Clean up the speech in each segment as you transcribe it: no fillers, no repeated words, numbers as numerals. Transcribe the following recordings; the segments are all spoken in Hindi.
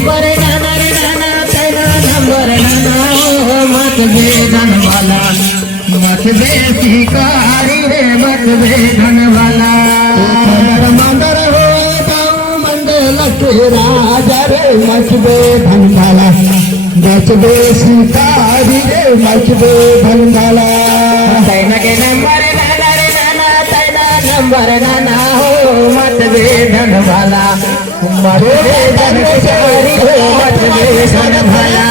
नंबर नाना रे नाना तेरा नंबर नाना हो मत बेधन वाला मत बे शिकारी रे मत बेधन वाला मंदर हो ताऊ मंडल के राजा रे मत बेधन वाला मत बे शिकारी रे मत बेधन वाला तेना के नंबर नाना रे नाना तेना नंबर नाना हो मत बेधन वाला मत बेधन शिकारी हो मत बेधन वाला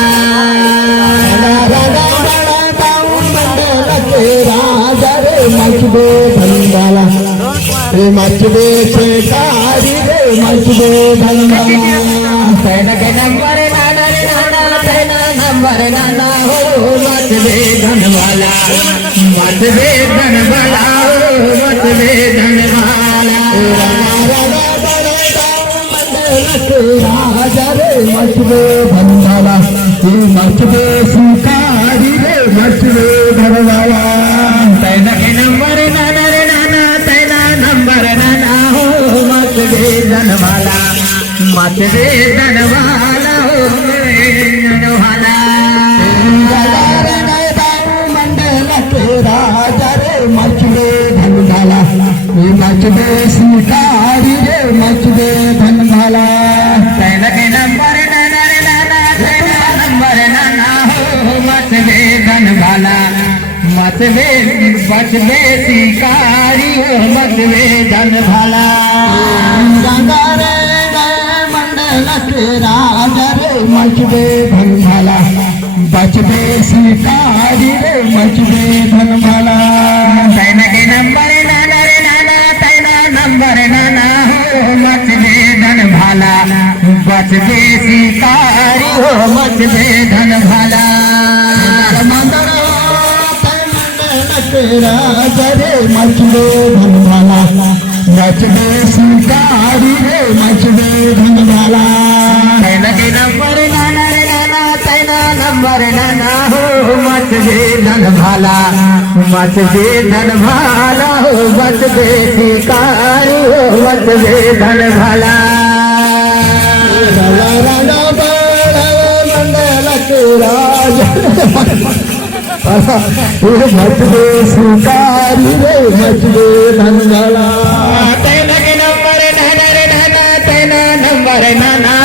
राजा रे मच बेधन वाला रे मच बे शिकारी रे मच बेधन वाला तेना के नंबर नाना रे नाना तेना नंबर नाना हो मत बेधन वाला मत बेधन वाला हो मत बेधन वाला राजा रे मच बेधन वाला मच बे शिकारी रे मच बेधन वाला तेना के नंबर नाना रे नाना तेना नंबर नाना हो मत बेधन वाला मत बेधन वाला हो बेधन वाला मंडल के राजा रे मच बेधन वाला मच बे शिकारी रे मच बेधन वाला तेना के नंबर नाना रे नाना तेना नंबर नाना हो मत बेधन वाला मत बे शिकारी हो मत बेधन वाला गंगा रे मंडल के राजा रे मच बेधन वाला बच बे शिकारी रे मच बेधन वाला तेना के नंबर नाना रे नाना तेना नंबर नाना हो मत बेधन वाला बच बे शिकारी हो मत बेधन वाला मंदर राजा रे मच बेधन वाला मच बे शिकारी रे मच बेधन वाला तेना के नंबर नाना रे नाना तेना नंबर नाना हो मच बेधन वाला मच बेधन वाला हो मच बे शिकारी हो मच बेधन वाला मंडल के राजा मच बे शिकारी रे मच बेधन वाला तेना के नंबर नाना रे नाना तेना नंबर नाना